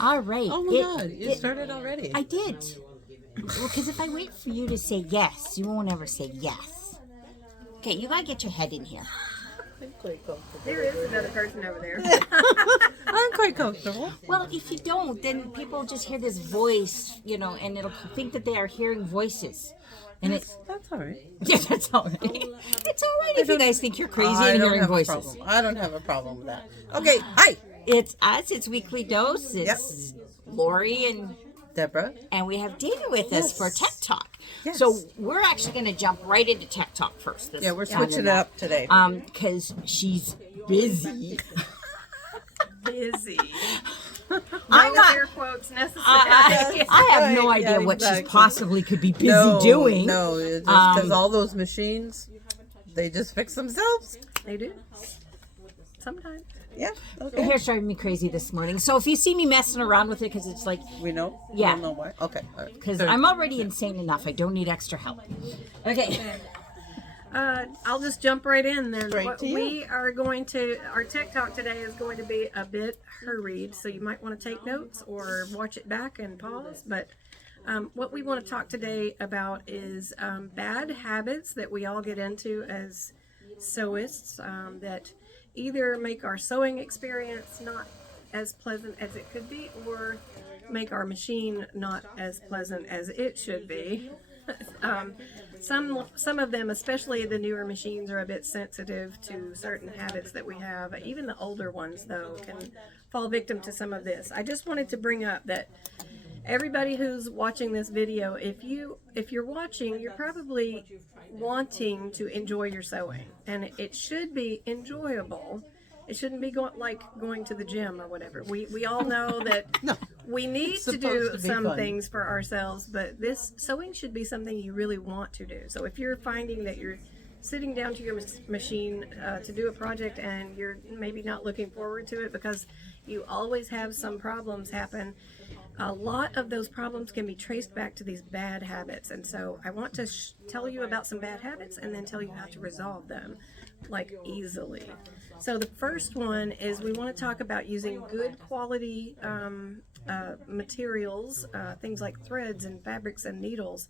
All right. Oh my God, you started already. I did. Well, because if I wait for you to say yes, you won't ever say yes. Okay, you gotta get your head in here. I'm quite comfortable. There is another person over there. I'm quite comfortable. Well, if you don't, then people just hear this voice, and it'll think that they are hearing voices. And That's all right. yeah, that's all right. It's all right if you guys think you're crazy I and don't hearing have voices. a problem. I don't have a problem with that. Okay, hi, It's us. It's Weekly Dose. It's Lori Deborah. and we have Dana with us for Tech Talk. Yes. So we're actually going to jump right into Tech Talk first. Yeah, we're switching it up today. Because she's busy. Busy. I'm No not. air quotes necessary. I have no Right, idea yeah, what she exactly. possibly could be busy doing. No, it's just because all those machines, they just fix themselves. They do. Sometimes. Yeah. Her Okay. hair's driving me crazy this morning. So if you see me messing around with it, because it's like, We know. Yeah. We don't know why. Okay. All right. because Good. I'm already insane enough. I don't need extra help. Okay. I'll just jump right in then. Right What to you. we are going to, our Tech Talk today is going to be a bit hurried, so you might want to take notes or watch it back and pause. But what we want to talk today about is bad habits that we all get into as sewists that either make our sewing experience not as pleasant as it could be, or make our machine not as pleasant as it should be. Some of them, especially the newer machines, are a bit sensitive to certain habits that we have. Even the older ones, though, can fall victim to some of this. I just wanted to bring up that everybody who's watching this video, if you're watching, you're probably wanting to enjoy your sewing, and it should be enjoyable. It shouldn't be going to the gym or whatever. We all know that we need It's to supposed do to be some fun. things for ourselves, but this sewing should be something you really want to do. So if you're finding that you're sitting down to your machine to do a project and you're maybe not looking forward to it because you always have some problems happen, a lot of those problems can be traced back to these bad habits. And so I want to tell you about some bad habits and then tell you how to resolve them, like, easily. So the first one is we want to talk about using good quality materials, things like threads and fabrics and needles,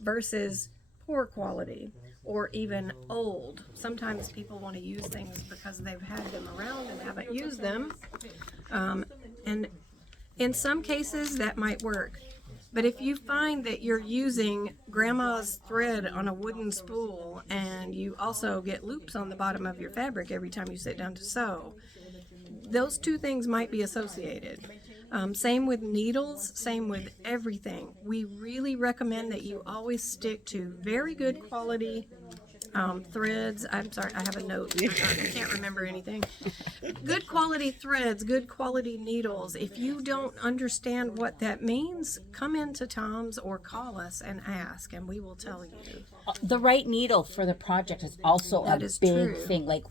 versus poor quality or even old. Sometimes people want to use things because they've had them around and haven't used them. And in some cases that might work. But if you find that you're using grandma's thread on a wooden spool and you also get loops on the bottom of your fabric every time you sit down to sew, those two things might be associated. Same with needles, same with everything. We really recommend that you always stick to very good quality threads. I'm sorry, I have a note. I can't remember anything. Good quality threads, good quality needles. If you don't understand what that means, come into Tom's or call us and ask, and we will tell you. The right needle for the project is also That a is big true. thing. Like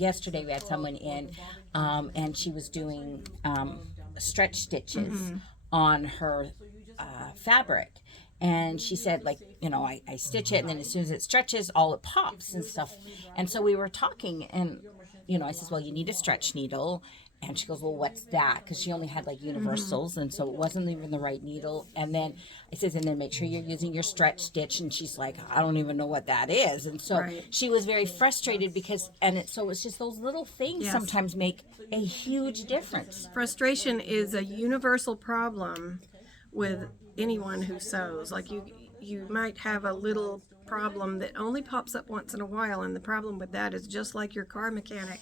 yesterday we had someone in, and she was doing stretch stitches on her fabric. And she said, I stitch it, and then as soon as it stretches, all it pops and stuff. And so we were talking, and, I says, well, you need a stretch needle. And she goes, well, what's that? Because she only had, universals, and so it wasn't even the right needle. And then I says, and then make sure you're using your stretch stitch. And she's like, I don't even know what that is. And so Right. she was very frustrated because, so it's just those little things Yes. sometimes make a huge difference. Frustration is a universal problem with anyone who sews. Like you might have a little problem that only pops up once in a while, and the problem with that is just like your car mechanic.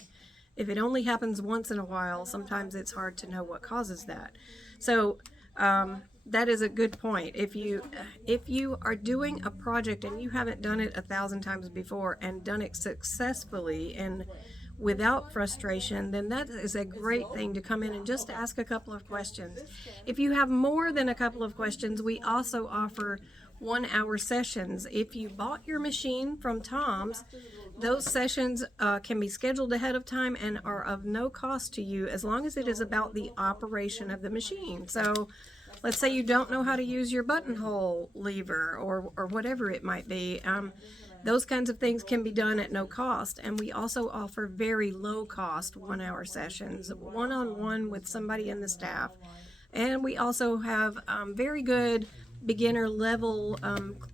If it only happens once in a while, sometimes it's hard to know what causes that. So that is a good point. If you are doing a project and you haven't done it 1,000 times before and done it successfully and without frustration, then that is a great thing to come in and just ask a couple of questions. If you have more than a couple of questions, we also offer 1-hour sessions. If you bought your machine from Tom's, those sessions can be scheduled ahead of time and are of no cost to you as long as it is about the operation of the machine. So let's say you don't know how to use your buttonhole lever or whatever it might be. Those kinds of things can be done at no cost, and we also offer very low cost 1-hour sessions, one-on-one with somebody in the staff. And we also have very good beginner level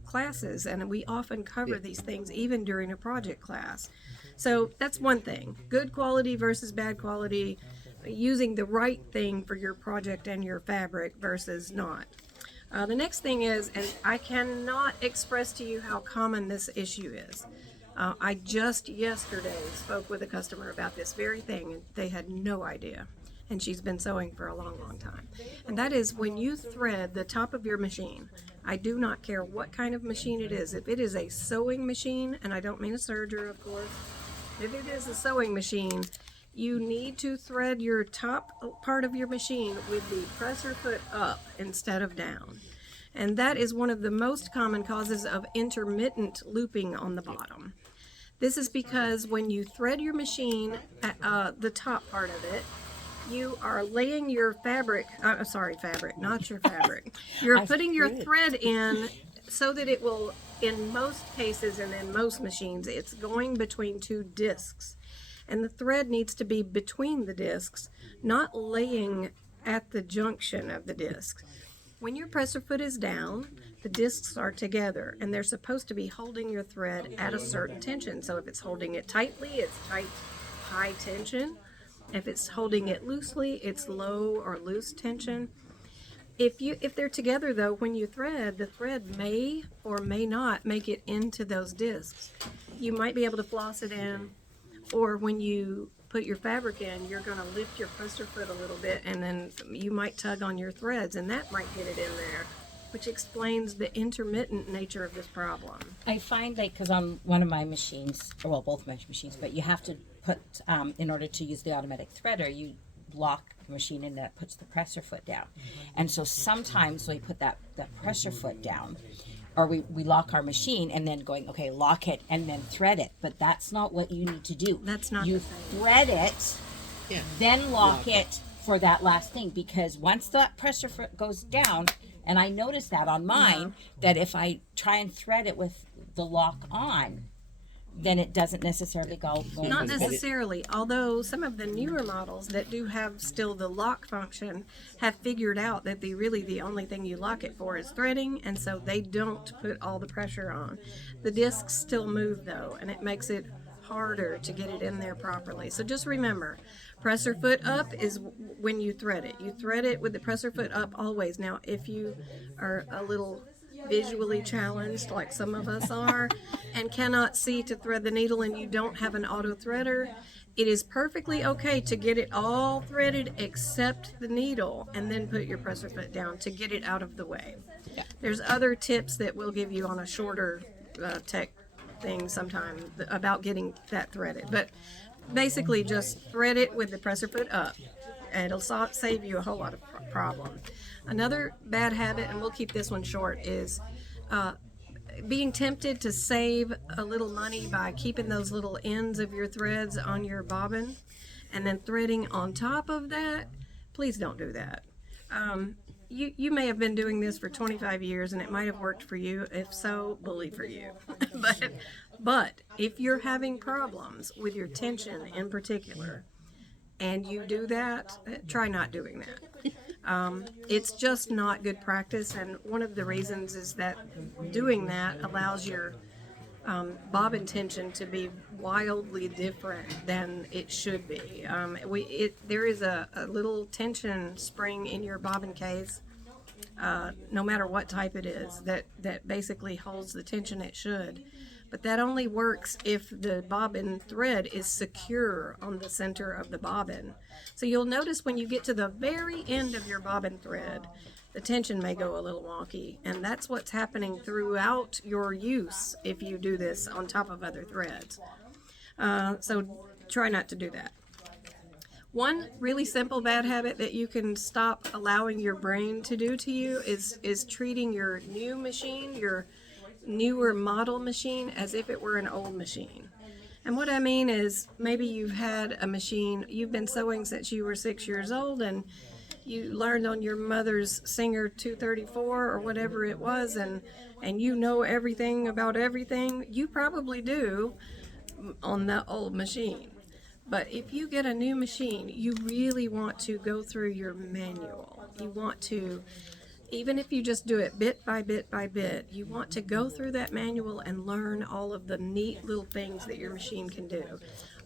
classes, and we often cover these things even during a project class. So that's one thing, good quality versus bad quality, using the right thing for your project and your fabric versus not. The next thing is, and I cannot express to you how common this issue is. I just yesterday spoke with a customer about this very thing, and they had no idea. And she's been sewing for a long, long time. And that is when you thread the top of your machine, I do not care what kind of machine it is. If it is a sewing machine, and I don't mean a serger, of course, if it is a sewing machine, you need to thread your top part of your machine with the presser foot up instead of down. And that is one of the most common causes of intermittent looping on the bottom. This is because when you thread your machine at the top part of it, you are laying your fabric, not your fabric. You're putting your thread in so that it will, in most cases and in most machines, it's going between two discs. And the thread needs to be between the discs, not laying at the junction of the discs. When your presser foot is down, the discs are together, and they're supposed to be holding your thread at a certain tension. So if it's holding it tightly, it's tight, high tension. If it's holding it loosely, it's low or loose tension. If they're together though, when you thread, the thread may or may not make it into those discs. You might be able to floss it in, or when you put your fabric in, you're going to lift your presser foot a little bit, and then you might tug on your threads, and that might get it in there, which explains the intermittent nature of this problem. I find that because on one of my machines, well, both my machines, but you have to put, in order to use the automatic threader, you lock the machine and that puts the presser foot down. And so sometimes we put that presser foot down, or we lock our machine and then going, okay, lock it and then thread it. But that's not what you need to do. That's not you the thing. thread it, then lock it for that last thing, because once that presser foot goes down, and I noticed that on mine, that if I try and thread it with the lock on, then it doesn't necessarily go. Not necessarily, although some of the newer models that do have still the lock function have figured out that the only thing you lock it for is threading, and so they don't put all the pressure on. The discs still move though, and it makes it harder to get it in there properly. So just remember, presser foot up is when you thread it. You thread it with the presser foot up always. Now, if you are a little visually challenged like some of us are and cannot see to thread the needle and you don't have an auto threader, it is perfectly okay to get it all threaded except the needle and then put your presser foot down to get it out of the way. There's other tips that we'll give you on a shorter tech thing sometime about getting that threaded, but basically just thread it with the presser foot up and it'll save you a whole lot of problem. Another bad habit, and we'll keep this one short, is being tempted to save a little money by keeping those little ends of your threads on your bobbin and then threading on top of that. Please don't do that. You may have been doing this for 25 years and it might have worked for you. If so, bully for you. But if you're having problems with your tension in particular, and you do that, try not doing that. It's just not good practice, and one of the reasons is that doing that allows your bobbin tension to be wildly different than it should be. There is a little tension spring in your bobbin case, no matter what type it is, that basically holds the tension it should. But that only works if the bobbin thread is secure on the center of the bobbin. So you'll notice when you get to the very end of your bobbin thread, the tension may go a little wonky, and that's what's happening throughout your use if you do this on top of other threads. So try not to do that. One really simple bad habit that you can stop allowing your brain to do to you is treating your new machine, your newer model machine, as if it were an old machine. And what I mean is, maybe you've had a machine, you've been sewing since you were 6 years old, and you learned on your mother's Singer 234 or whatever it was, and you know everything about everything. You probably do on that old machine. But if you get a new machine, you really want to go through your manual. You want to, even if you just do it bit by bit by bit, you want to go through that manual and learn all of the neat little things that your machine can do.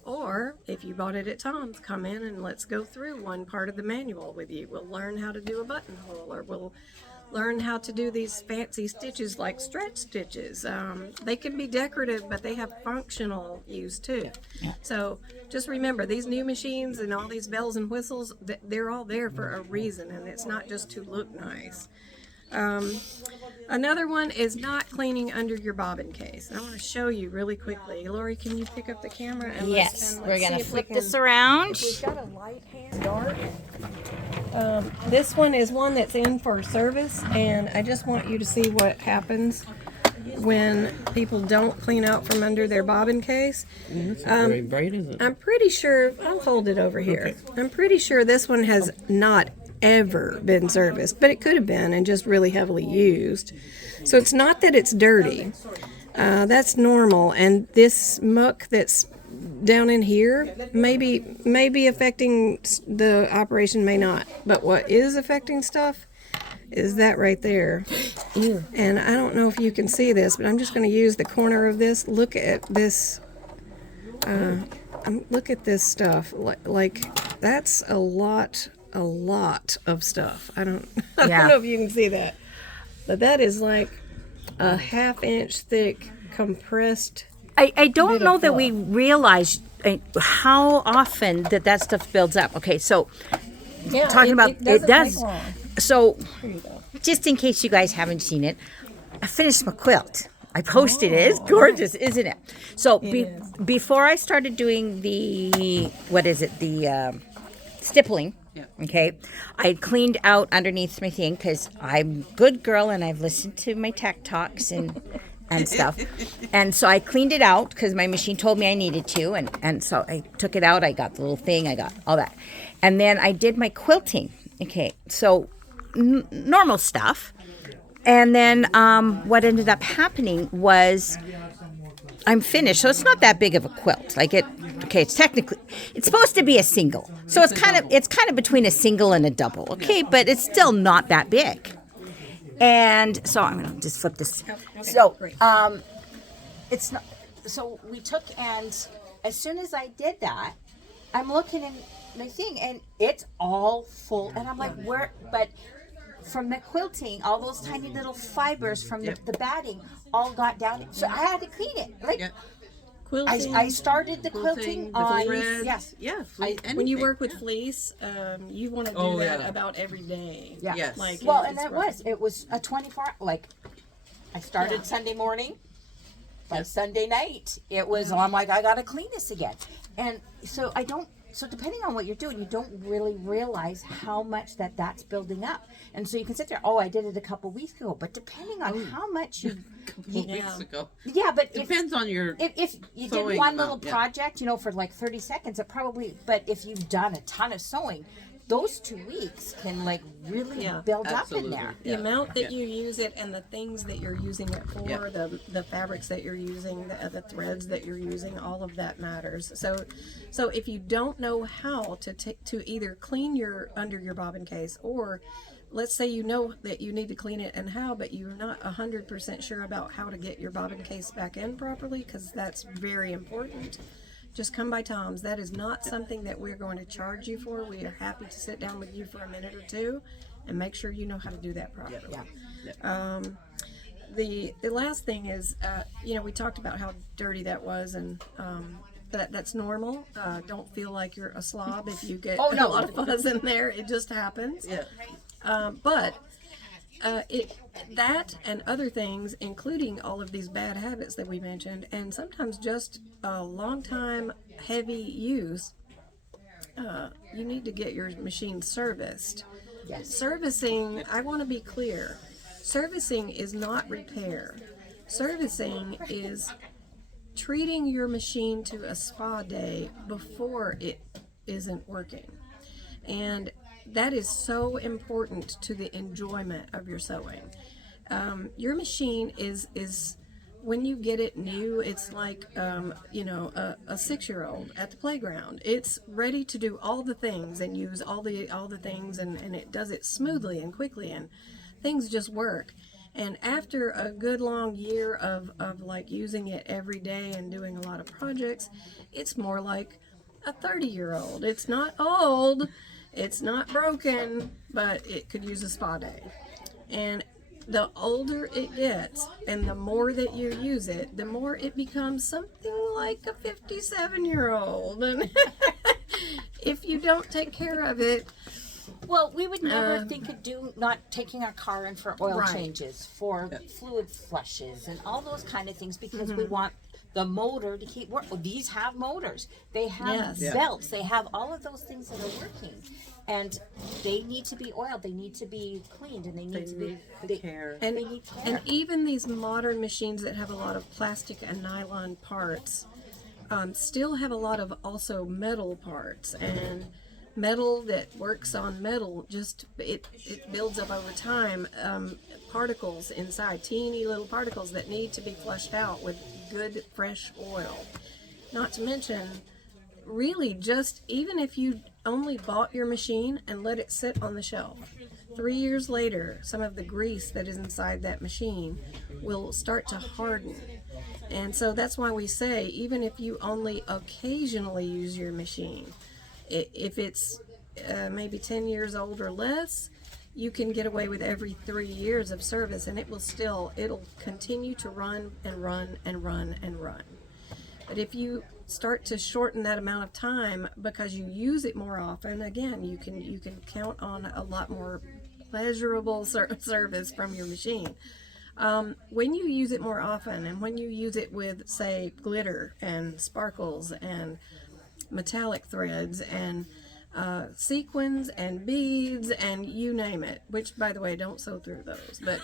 Or if you bought it at Tom's, come in and let's go through one part of the manual with you. We'll learn how to do a buttonhole, or we'll learn how to do these fancy stitches like stretch stitches. They can be decorative, but they have functional use too. So just remember, these new machines and all these bells and whistles, they're all there for a reason, and it's not just to look nice. Another one is not cleaning under your bobbin case. I want to show you really quickly. Lori, can you pick up the camera? And Yes, we're see gonna if we flip can- this around. We've got a light hand dart. This one is one that's in for service, and I just want you to see what happens when people don't clean out from under their bobbin case. It's not very bright, is it? I'm pretty sure, I'll hold it over here. I'm pretty sure this one has not ever been serviced, but it could have been and just really heavily used. So it's not that it's dirty. That's normal, and this muck that's down in here may be affecting the operation, may not. But what is affecting stuff is that right there. And I don't know if you can see this, but I'm just going to use the corner of this. Look at this. Look at this stuff. Like that's a lot of stuff. I don't know if you can see that, but that is like a 1/2 inch thick compressed. I don't bit know of that we realize how often that stuff builds up. Okay, so talking about it does. So just in case you guys haven't seen it, I finished my quilt. I posted it. It's gorgeous, isn't it? So before I started doing the stippling. Okay, I had cleaned out underneath my thing because I'm a good girl and I've listened to my tech talks and stuff. And so I cleaned it out because my machine told me I needed to. And so I took it out. I got the little thing. I got all that. And then I did my quilting. Okay, so normal stuff. And then what ended up happening was I'm finished. So it's not that big of a quilt. It's technically, it's supposed to be a single. So it's kind of between a single and a double. Okay, but it's still not that big. And so I'm gonna just flip this. So it's not. So we took, and as soon as I did that, I'm looking in my thing, and it's all full. And I'm like, where? But from the quilting, all those tiny little fibers from the batting all got down. So I had to clean it. I started the quilting on threads. yes. Yeah. When you work with fleece, you want to do that about every day. Yeah. Yes. It was a 24 like I started Sunday morning. By Sunday night, it was I'm like, I gotta clean this again. And so so depending on what you're doing, you don't really realize how much that's building up. And so you can sit there, I did it a couple weeks ago, but depending on how much weeks ago. Yeah, but depends on your if you did one little project, for like 30 seconds, but if you've done a ton of sewing, those 2 weeks can really build up in there. The amount that you use it and the things that you're using it for, the fabrics that you're using, the threads that you're using, all of that matters. So if you don't know how to either clean under your bobbin case, or let's say you know that you need to clean it and how, but you're not 100% sure about how to get your bobbin case back in properly, because that's very important. Just come by Tom's. That is not something that we're going to charge you for. We are happy to sit down with you for a minute or two and make sure you know how to do that properly. The last thing is, we talked about how dirty that was, and that's normal. Don't feel like you're a slob if you get a lot of fuzz in there. It just happens. But that and other things, including all of these bad habits that we mentioned, and sometimes just a long time heavy use, you need to get your machine serviced. Servicing, I want to be clear, servicing is not repair. Servicing is treating your machine to a spa day before it isn't working. And that is so important to the enjoyment of your sewing. Your machine is when you get it new, it's like, a 6-year-old at the playground. It's ready to do all the things and use all the things, and it does it smoothly and quickly, and things just work. And after a good long year of like using it every day and doing a lot of projects, it's more like a 30-year-old. It's not old, it's not broken, but it could use a spa day. And the older it gets and the more that you use it, the more it becomes something like a 57-year-old. And if you don't take care of it, Well, we would never think of not taking our car in for oil Right. changes, for fluid flushes, and all those kind of things, because we want the motor to keep working. These have motors. They have Yes. Yeah. belts. They have all of those things that are working, and they need to be oiled. They need to be cleaned, and they need to be care. and They need care. and even these modern machines that have a lot of plastic and nylon parts still have a lot of also metal parts, and metal that works on metal just it builds up over time, particles inside, teeny little particles that need to be flushed out with good fresh oil. Not to mention, really, just even if you only bought your machine and let it sit on the shelf, 3 years later, some of the grease that is inside that machine will start to harden. And so that's why we say, even if you only occasionally use your machine, if it's maybe 10 years old or less, you can get away with every 3 years of service, and it'll continue to run and run and run and run. But if you start to shorten that amount of time because you use it more often, again, you can count on a lot more pleasurable service from your machine. When you use it more often, and when you use it with, say, glitter and sparkles and metallic threads and sequins and beads and you name it, which, by the way, don't sew through those, but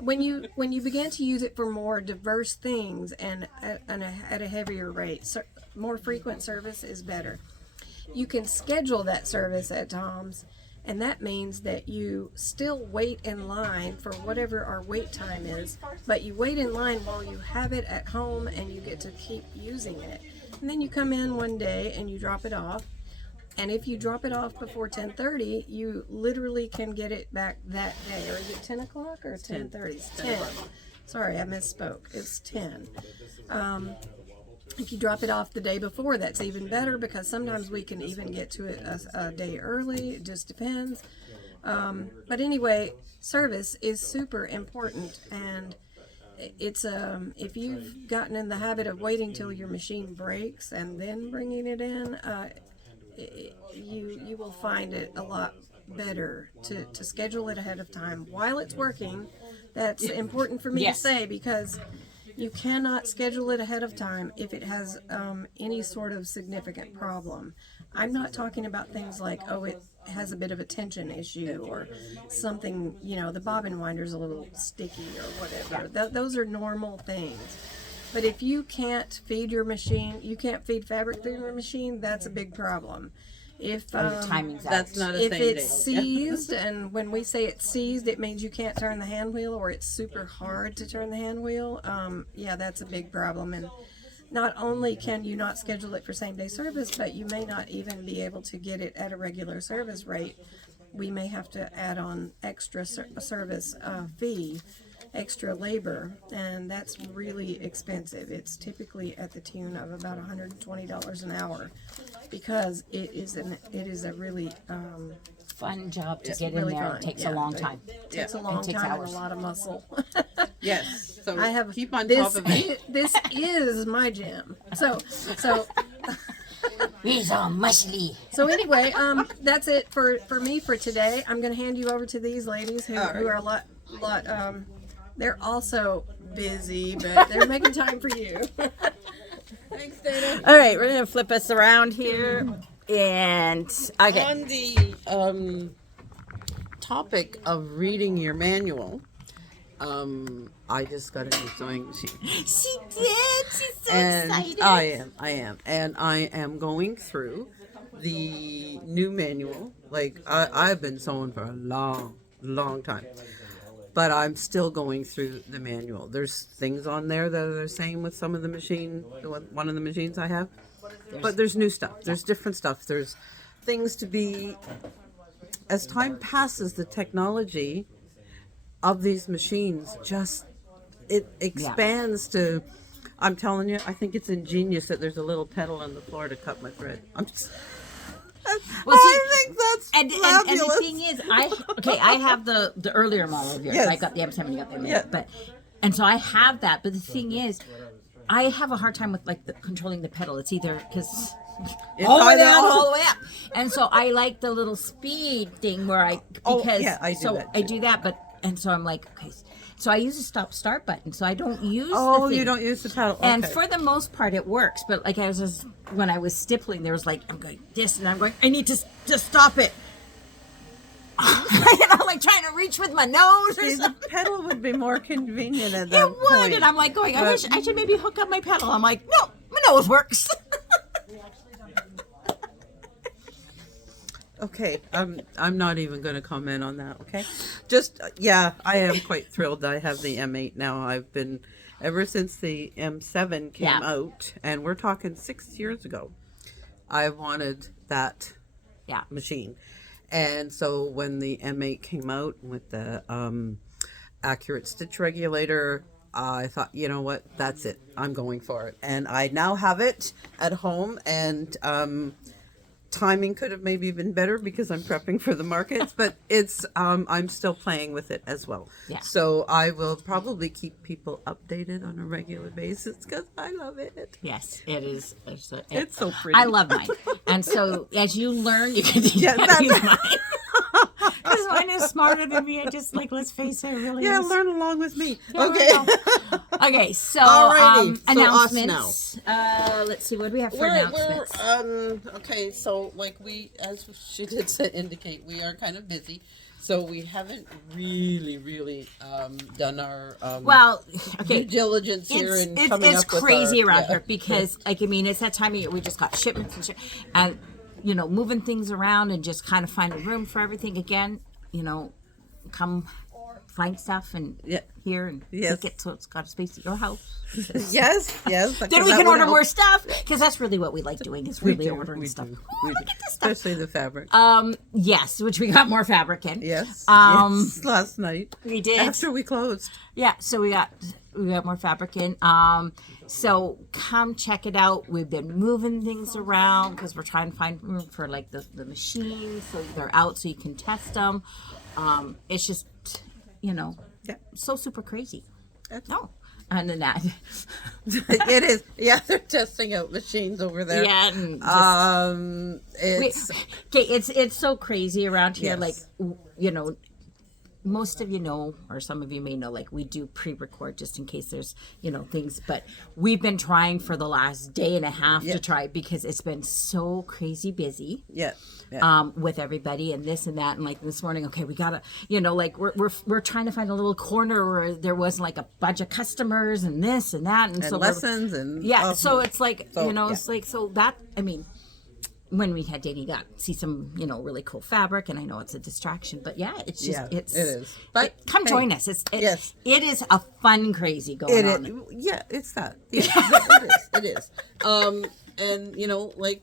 when you begin to use it for more diverse things and at a heavier rate, more frequent service is better. You can schedule that service at Tom's, and that means that you still wait in line for whatever our wait time is, but you wait in line while you have it at home and you get to keep using it. And then you come in one day and you drop it off. And if you drop it off before 10:30, you literally can get it back that day. Or is it 10 o'clock or 10:30? It's 10. Sorry, I misspoke. It's 10. If you drop it off the day before, that's even better, because sometimes we can even get to it a day early. It just depends. But anyway, service is super important, and it's if you've gotten in the habit of waiting till your machine breaks and then bringing it in, you will find it a lot better to schedule it ahead of time while it's working. That's important for me Yes. to say, because you cannot schedule it ahead of time if it has any sort of significant problem. I'm not talking about things like, oh, it has a bit of a tension issue or something, the bobbin winder's a little sticky or whatever. Those are normal things. But if you can't feed your machine, you can't feed fabric through your machine, that's a big problem. If the timing's out. That's not a if same it's day. seized, and when we say it's seized, it means you can't turn the hand wheel, or it's super hard to turn the hand wheel. That's a big problem. And not only can you not schedule it for same day service, but you may not even be able to get it at a regular service rate. We may have to add on extra service fee, extra labor, and that's really expensive. It's typically at the tune of about $120 an hour, because it is a really Fun job to get really in there. fun. It takes Yeah. a long time. takes a long takes time hours. and a lot of muscle. Yes. So I have keep on this. top of it. This is my gym. So He's all muscly. anyway, that's it for me for today. I'm going to hand you over to these ladies who are a lot. They're also busy, but they're making time for you. Thanks, Dana. All right, we're gonna flip us around here, and okay. On the topic of reading your manual, I just got a new sewing machine. She did. She's so And excited. I am. And I am going through the new manual. Like, I've been sewing for a long time. but I'm still going through the manual. There's things on there that are the same with some of the one of the machines I have, but there's new stuff. There's different stuff. There's things to be, as time passes, the technology of these machines just, it expands to, I'm telling you, I think it's ingenious that there's a little pedal on the floor to cut my thread. I'm just, I think that's fabulous. And the thing is, I have the earlier model of yours. Yes. I got the M7, you got the M8. Yeah. And so I have that. But the thing is, I have a hard time with like controlling the pedal. It's either because all the way down, all the way up. And so I like the little speed thing where I do that. But and so I'm like, okay. So I use a stop-start button, so I don't use. Oh, the thing. you don't use the pedal. Okay. And for the most part, it works. But like when I was stippling, there was like I'm going this, and I'm going. I need to stop it. Like trying to reach with my nose or something. The pedal would be more convenient at that It would, and I'm like going. I wish I should maybe hook up my pedal. I'm like, no, my nose works. Okay, I'm not even going to comment on that. Okay, just I am quite thrilled. I have the M8 now. I've been ever since the M7 came out, and we're talking 6 years ago. I wanted that machine, and so when the M8 came out with the accurate stitch regulator, I thought, you know what, that's it. I'm going for it, and I now have it at home, and timing could have maybe been better because I'm prepping for the markets, but it's I'm still playing with it as well. Yeah. So I will probably keep people updated on a regular basis because I love it. Yes, it is. It's so pretty. I love mine, and so as you learn, you can use mine. Because mine is smarter than me. I just let's face it, it really is. Learn along with me. Yeah, okay. Okay, so Alrighty, so announcements. us now. Let's see, what do we have for announcements? Okay, so as she did indicate, we are kind of busy, so we haven't really done our due diligence here and coming it's up with crazy our, around here because it's that time of year we just got shipments and shit, and moving things around and just kind of finding room for everything again. Come find stuff and here and take it so it's got a space at your house. Yes. Then we can order more stuff because that's really what we like doing is really ordering stuff. We get this stuff. Especially the fabric. Yes, which we got more fabric in. Yes. Last night we did after we closed. Yeah, so we got more fabric in. So come check it out. We've been moving things around because we're trying to find room for the machines so they're out so you can test them. It's just so super crazy. No. And then that. It is. Yeah, they're testing out machines over there. Yeah. And it's so crazy around here. Yes. Most of or some of you may know, we do pre-record just in case there's, things. But we've been trying for the last day and a half to try because it's been so crazy busy. Yeah. With everybody and this and that, and this morning, okay, we gotta, we're trying to find a little corner where there wasn't a bunch of customers and this and that, and so lessons and so it's it's so that when we had Danny got see some really cool fabric, and I know it's a distraction, but it's just it is. But come join us. It is a fun crazy going on. It's that. It is.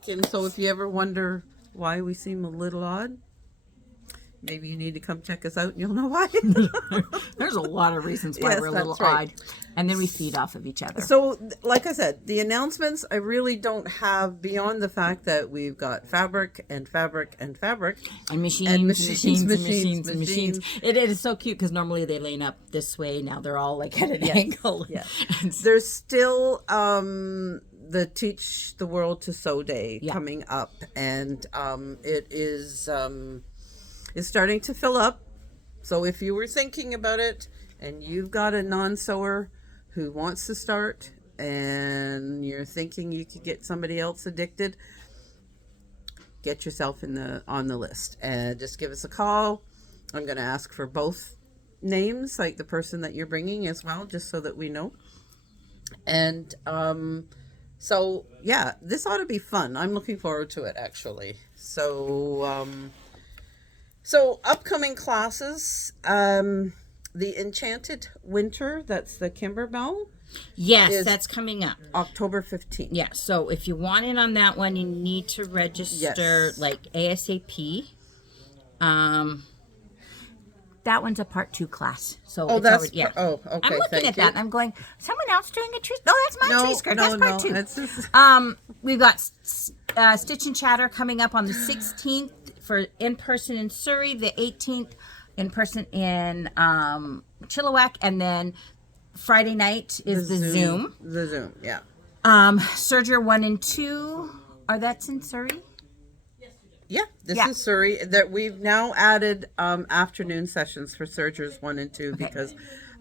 And so if you ever wonder why we seem a little odd, maybe you need to come check us out and you'll know why. There's a lot of reasons why we're a little odd, and then we feed off of each other. So like I said, the announcements I really don't have beyond the fact that we've got fabric and fabric and fabric and machines and machines. It is so cute because normally they line up this way, now they're all at an angle. There's still the Teach the World to Sew Day coming up, and it is it's starting to fill up. So if you were thinking about it and you've got a non-sewer who wants to start and you're thinking you could get somebody else addicted, get yourself on the list and just give us a call. I'm going to ask for both names, the person that you're bringing as well, just so that we know. And so this ought to be fun. I'm looking forward to it, actually. So upcoming classes, the Enchanted Winter, that's the Kimberbell, Yes, is that's coming up. October 15th. Yeah, so if you want in on that one, you need to register Yes. like ASAP. That one's a part 2 class. So Oh, it's that's already, yeah. oh, okay. I'm looking thank at you. that and I'm going, someone else doing a tree? No, that's my tree skirt. That's part 2. It's just, We've got Stitch and Chatter coming up on the 16th for in person in Surrey, the 18th in person in Chilliwack, and then Friday night is the Zoom. The Zoom, yeah. Surger 1 and 2, that's in Surrey? Yeah, this Yeah. is Surrey. That we've now added afternoon sessions for Surgers 1 and 2 because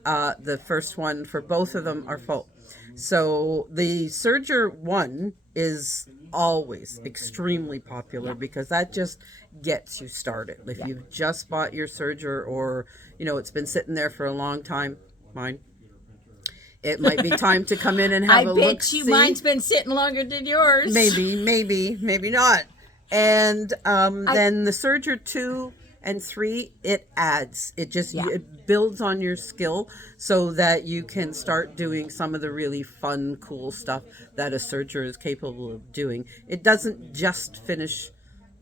the first one for both of them are full. So the Surger 1 is always extremely popular because that just gets you started. If you've just bought your Surger or, it's been sitting there for a long time, mine. It might be time to come in and have a look. I bet you mine's been sitting longer than yours. Maybe not. And then the Surger 2 and 3, it adds. It just it builds on your skill so that you can start doing some of the really fun, cool stuff that a Surger is capable of doing. It doesn't just finish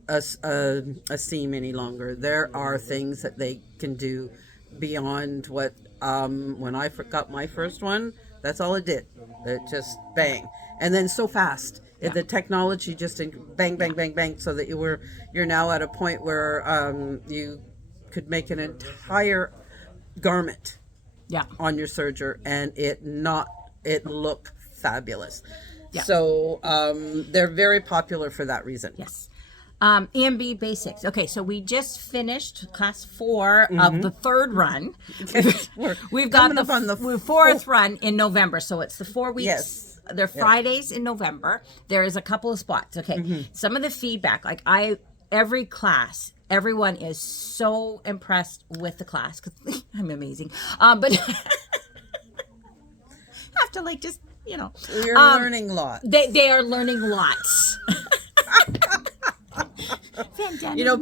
a seam any longer. There are things that they can do beyond what, when I got my first one, that's all it did. It just bang. And then so fast. The technology just bang, bang, bang, bang, so that you're now at a point where you could make an entire garment on your Surger and it look fabulous. Yeah. So they're very popular for that reason. Yes. EMB basics. Okay, so we just finished class 4 of the third run. We've got the fourth run in November, so it's the 4 weeks. Yes. They're Fridays in November. There is a couple of spots. Okay. Some of the feedback, every class, everyone is so impressed with the class because I'm amazing. But have to You're learning lots. They are learning lots.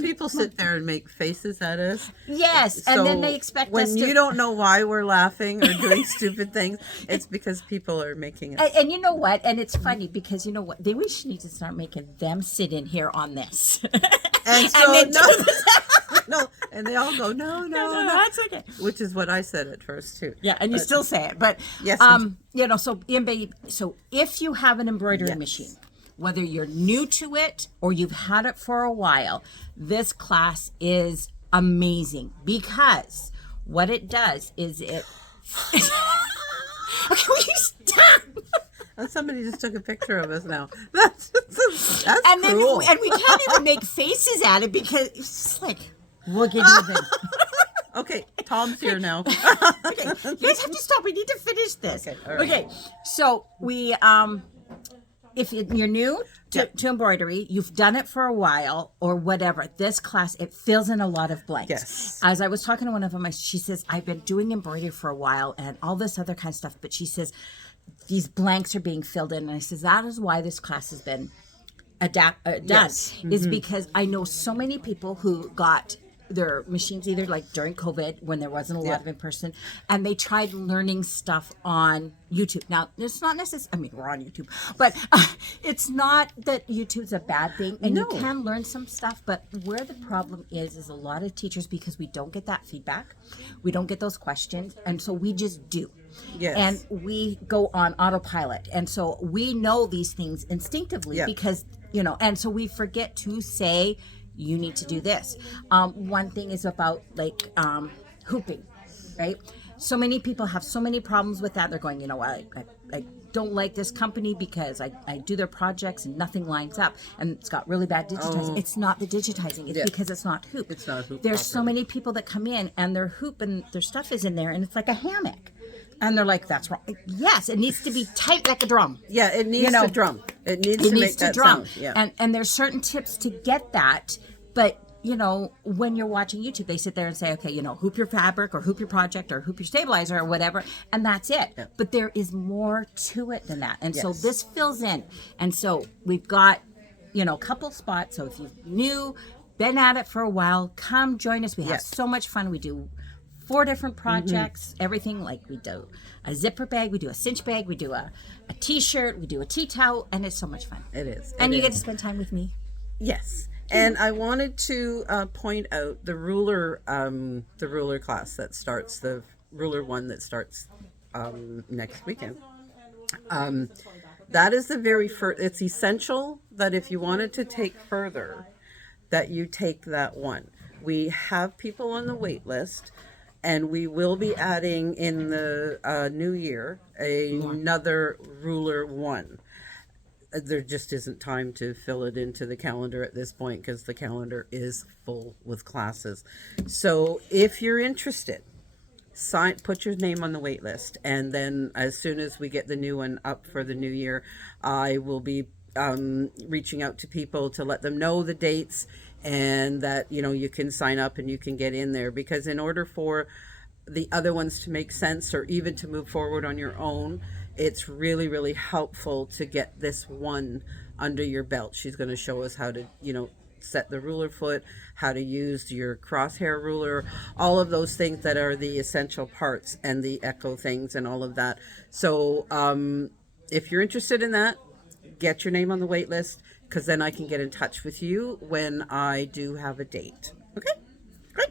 People sit there and make faces at us. Yes, and then they expect us to... When you don't know why we're laughing or doing stupid things, it's because people are making us... And you know what? And it's funny because you know what? We should need to start making them sit in here on this. And so, no, and they all go, no, that's okay. Which is what I said at first, too. Yeah, and you still say it. But, yes, so if you have an embroidery machine, whether you're new to it or you've had it for a while, this class is amazing because what it does is it... Okay, will you stop? Somebody just took a picture of us now. That's cruel. And we can't even make faces at it because it's just like, we'll get even. Okay, Tom's here now. Okay, you guys have to stop. We need to finish this. Okay, all right. Okay, so we... if you're new to embroidery, you've done it for a while or whatever, this class, it fills in a lot of blanks. Yes. As I was talking to one of them, she says, I've been doing embroidery for a while and all this other kind of stuff. But she says, these blanks are being filled in. And I says, that is why this class has been done. Yes. Is because I know so many people who got their machines either during COVID when there wasn't a lot of in person, and they tried learning stuff on YouTube. Now, it's not necessarily, we're on YouTube, but it's not that YouTube's a bad thing, and you can learn some stuff, but where the problem is a lot of teachers, because we don't get that feedback, we don't get those questions, and so we just do. Yes. And we go on autopilot, and so we know these things instinctively because, and so we forget to say, you need to do this. One thing is about hooping, right? So many people have so many problems with that. They're going, I don't like this company because I do their projects and nothing lines up and it's got really bad digitizing. It's not the digitizing. It's because it's not hoop. It's not hoop. There's so many people that come in and their hoop and their stuff is in there and it's like a hammock. And they're like, that's wrong. Yes, it needs to be tight like a drum. Yeah, it needs to drum. It needs to make that drum. sound. Yeah. And there's certain tips to get that. But, when you're watching YouTube, they sit there and say, okay, hoop your fabric or hoop your project or hoop your stabilizer or whatever. And that's it. Yeah. But there is more to it than that. And so this fills in. And so we've got, a couple spots. So if you've been at it for a while, come join us. We have so much fun. We do 4 different projects, everything like we do a zipper bag, we do a cinch bag, we do a t-shirt, we do a tea towel, and it's so much fun. It is. And It you get is. to spend time with me. Yes. And I wanted to point out the ruler class that starts, the ruler one that starts next weekend. That is the very first, it's essential that if you wanted to take further, that you take that one. We have people on the wait list, and we will be adding in the new year another ruler one. There just isn't time to fill it into the calendar at this point because the calendar is full with classes. So if you're interested, put your name on the wait list, and then as soon as we get the new one up for the new year, I will be reaching out to people to let them know the dates and that you can sign up and you can get in there, because in order for the other ones to make sense or even to move forward on your own, it's really, really helpful to get this one under your belt. She's going to show us how to, set the ruler foot, how to use your crosshair ruler, all of those things that are the essential parts, and the echo things and all of that. So if you're interested in that, get your name on the wait list, because then I can get in touch with you when I do have a date. Okay? Great.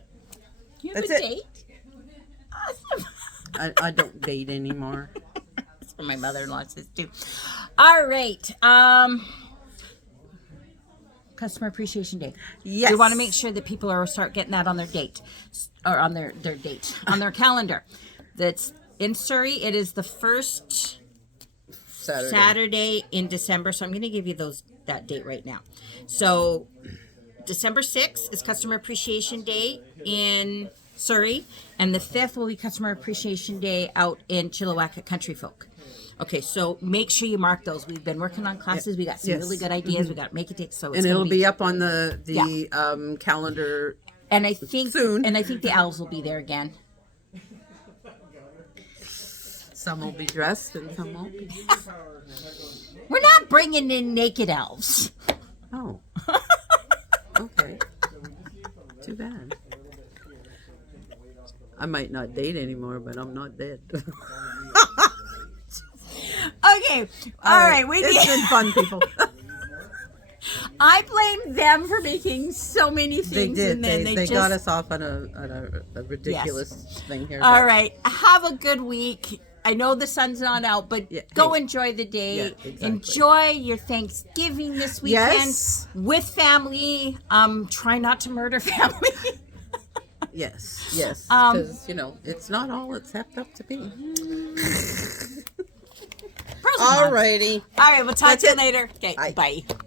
You have That's a it. date? Awesome. I don't date anymore. That's what my mother-in-law says too. All right. Customer Appreciation Day. Yes. We want to make sure that people start getting that on their date, or on their date, on their calendar. That's in Surrey. It is the first Saturday in December. So I'm going to give you that date right now. So December 6th is Customer Appreciation Day in Surrey, and the 5th will be Customer Appreciation Day out in Chilliwack at Country Folk. Okay, so make sure you mark those. We've been working on classes. We got some really good ideas. We got to make it take. So it's it'll be up on the calendar. And I think soon. And I think the owls will be there again. Some will be dressed and some won't be. We're not bringing in naked elves. Oh. Okay. Too bad. I might not date anymore, but I'm not dead. Okay, all right. It's been fun, people. I blame them for making so many things. They did. And then They just got us off on a ridiculous thing here. All right. Have a good week. I know the sun's not out, but go enjoy the day. Yeah, exactly. Enjoy your Thanksgiving this weekend with family. Try not to murder family. Yes. Because, it's not all it's hepped up to be. All righty. All right. We'll talk to you later. Okay. Bye. Bye.